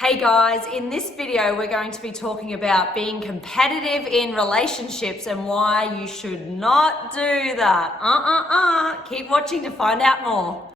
Hey guys, in this video we're going to be talking about being competitive in relationships and why you should not do that. Keep watching to find out more.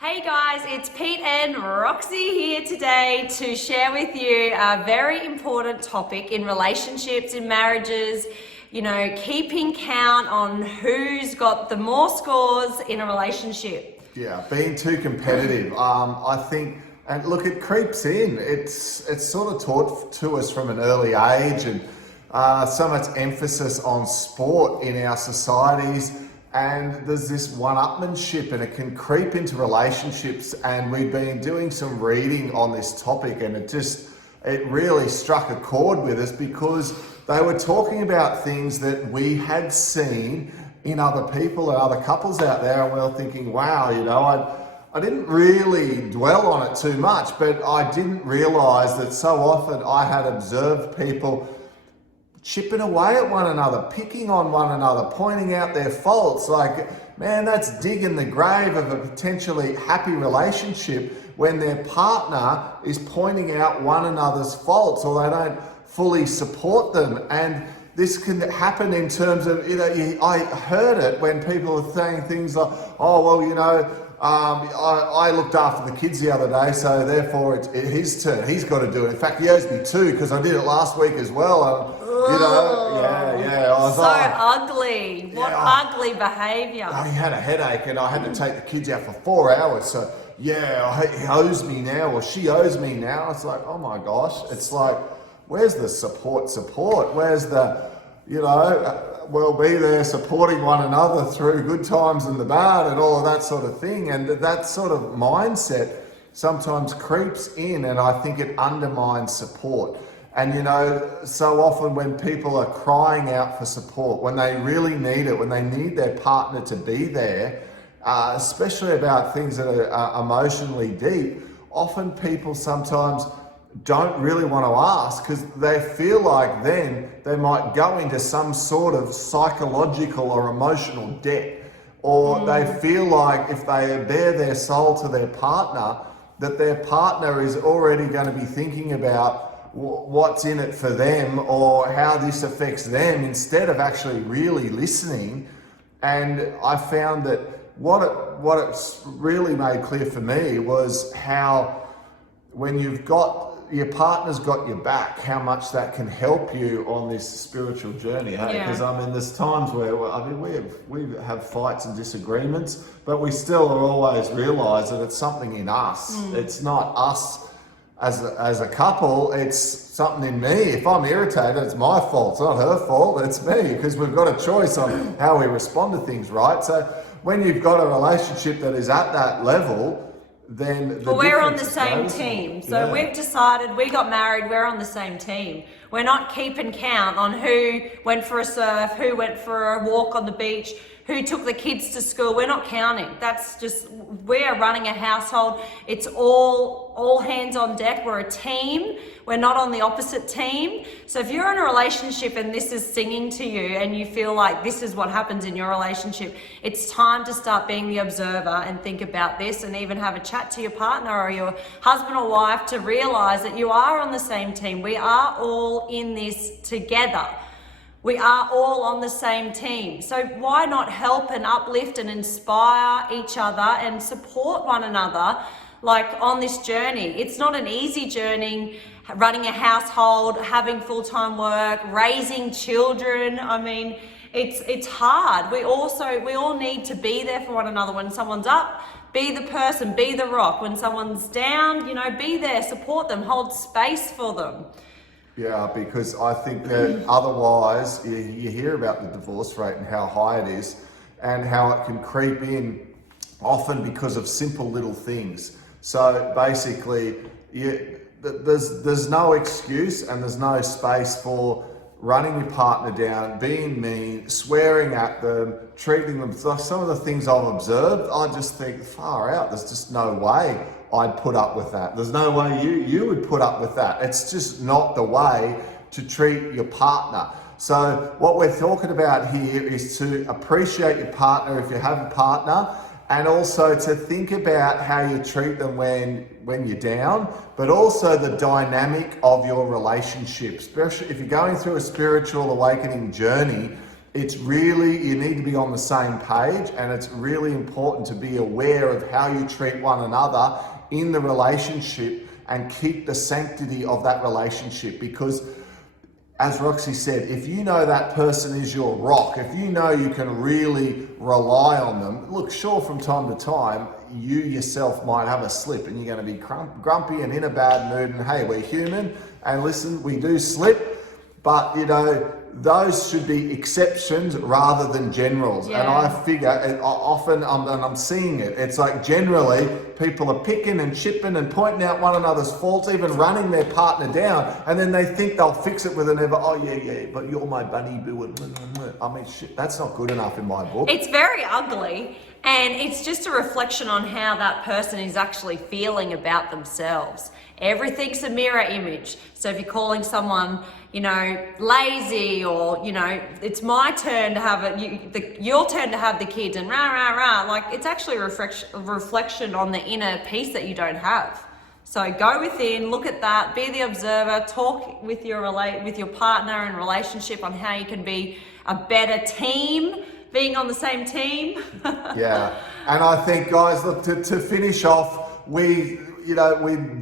Hey guys, it's Pete and Roxy here today to share with you a very important topic in relationships, in marriages, keeping count on who's got the more scores in a relationship. Yeah, being too competitive. I think, and look, it creeps in. It's sort of taught to us from an early age, and so much emphasis on sport in our societies. And there's this one-upmanship, and it can creep into relationships. And we've been doing some reading on this topic, and it really struck a chord with us because they were talking about things that we had seen in other people and other couples out there, and we were thinking, wow, I didn't really dwell on it too much, but I didn't realize that so often I had observed people chipping away at one another, picking on one another, pointing out their faults. Like, man, that's digging the grave of a potentially happy relationship when their partner is pointing out one another's faults or they don't fully support them. And this can happen in terms of, I heard it when people are saying things like, oh, well, I looked after the kids the other day, so therefore it's his turn. He's got to do it. In fact, he owes me two because I did it last week as well. I was ugly. What ugly behaviour. He had a headache and I had to take the kids out for 4 hours. So he owes me now, or she owes me now. It's like, oh my gosh. It's like, where's the support? Where's the, we'll be there supporting one another through good times and the bad and all of that sort of thing. And that sort of mindset sometimes creeps in, and I think it undermines support. And so often when people are crying out for support, when they really need it, when they need their partner to be there, especially about things that are emotionally deep, often people sometimes don't really want to ask because they feel like then they might go into some sort of psychological or emotional debt, or they feel like if they bare their soul to their partner, that their partner is already going to be thinking about what's in it for them or how this affects them instead of actually really listening. And I found that what it really made clear for me was how when your partner's got your back, how much that can help you on this spiritual journey. Because there's times where we have fights and disagreements, but we still are always realize that it's something in us. It's not us as a couple, it's something in me. If I'm irritated, it's my fault. It's not her fault, it's me, because we've got a choice on how we respond to things, right? So when you've got a relationship that is at that level, then we're on the same team. So we've decided, we got married, we're on the same team. We're not keeping count on who went for a surf, who went for a walk on the beach, who took the kids to school. We're not counting. That's just, we're running a household. It's all hands on deck. We're a team. We're not on the opposite team. So if you're in a relationship and this is singing to you and you feel like this is what happens in your relationship, it's time to start being the observer and think about this, and even have a chat to your partner or your husband or wife to realize that you are on the same team. We are all in this together. We are all on the same team. So why not help and uplift and inspire each other and support one another on this journey? It's not an easy journey, running a household, having full-time work, raising children. It's hard. We all need to be there for one another. When someone's up, be the person, be the rock. When someone's down, be there, support them, hold space for them. Yeah, because I think that otherwise you hear about the divorce rate and how high it is and how it can creep in often because of simple little things. So basically, there's no excuse and there's no space for running your partner down, being mean, swearing at them, treating them, some of the things I've observed, I just think, far out, there's just no way I'd put up with that. There's no way you would put up with that. It's just not the way to treat your partner. So what we're talking about here is to appreciate your partner if you have a partner, and also to think about how you treat them when you're down, but also the dynamic of your relationship. Especially if you're going through a spiritual awakening journey, it's really, you need to be on the same page, and it's really important to be aware of how you treat one another in the relationship and keep the sanctity of that relationship. Because as Roxy said, if you know that person is your rock, if you know you can really rely on them, look, sure, from time to time, you yourself might have a slip and you're going to be grumpy and in a bad mood, and hey, we're human, and listen, we do slip, but you know, those should be exceptions rather than generals. Yeah. And I figure often, I'm seeing it, it's like generally people are picking and chipping and pointing out one another's faults, even running their partner down, and then they think they'll fix it with oh yeah, but you're my bunny boo, and I mean, shit, that's not good enough in my book. It's very ugly, and it's just a reflection on how that person is actually feeling about themselves. Everything's a mirror image. So if you're calling someone, you know, lazy, or, you know, it's my turn to have it, your turn to have the kids, and rah, like, it's actually a reflection on the inner peace that you don't have. So go within, look at that, be the observer, talk with your partner and relationship on how you can be a better team, being on the same team. Yeah, and I think, guys, look, to finish off, we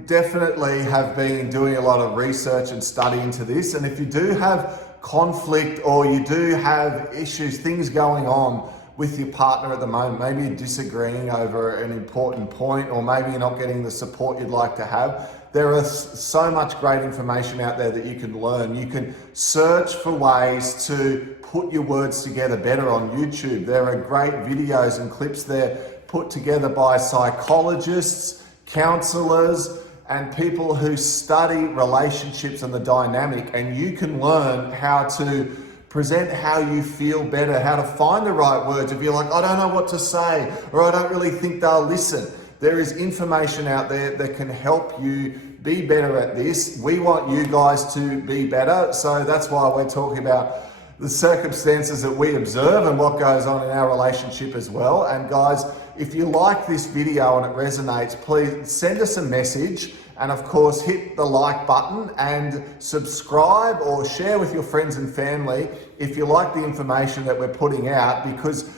definitely have been doing a lot of research and study into this. And if you do have conflict, or you do have issues, things going on with your partner at the moment, maybe you're disagreeing over an important point, or maybe you're not getting the support you'd like to have, there is so much great information out there that you can learn. You can search for ways to put your words together better on YouTube. There are great videos and clips there put together by psychologists, counselors, and people who study relationships and the dynamic, and you can learn how to present how you feel better, how to find the right words. If you're like, I don't know what to say, or I don't really think they'll listen, there is information out there that can help you be better at this. We want you guys to be better, so that's why we're talking about the circumstances that we observe and what goes on in our relationship as well. And guys, if you like this video and it resonates, please send us a message, and of course hit the like button and subscribe or share with your friends and family if you like the information that we're putting out, because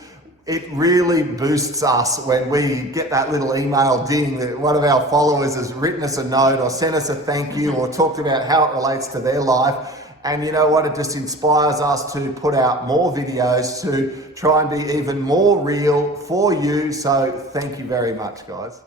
it really boosts us when we get that little email ding that one of our followers has written us a note or sent us a thank you or talked about how it relates to their life. And you know what, it just inspires us to put out more videos to try and be even more real for you. So thank you very much, guys.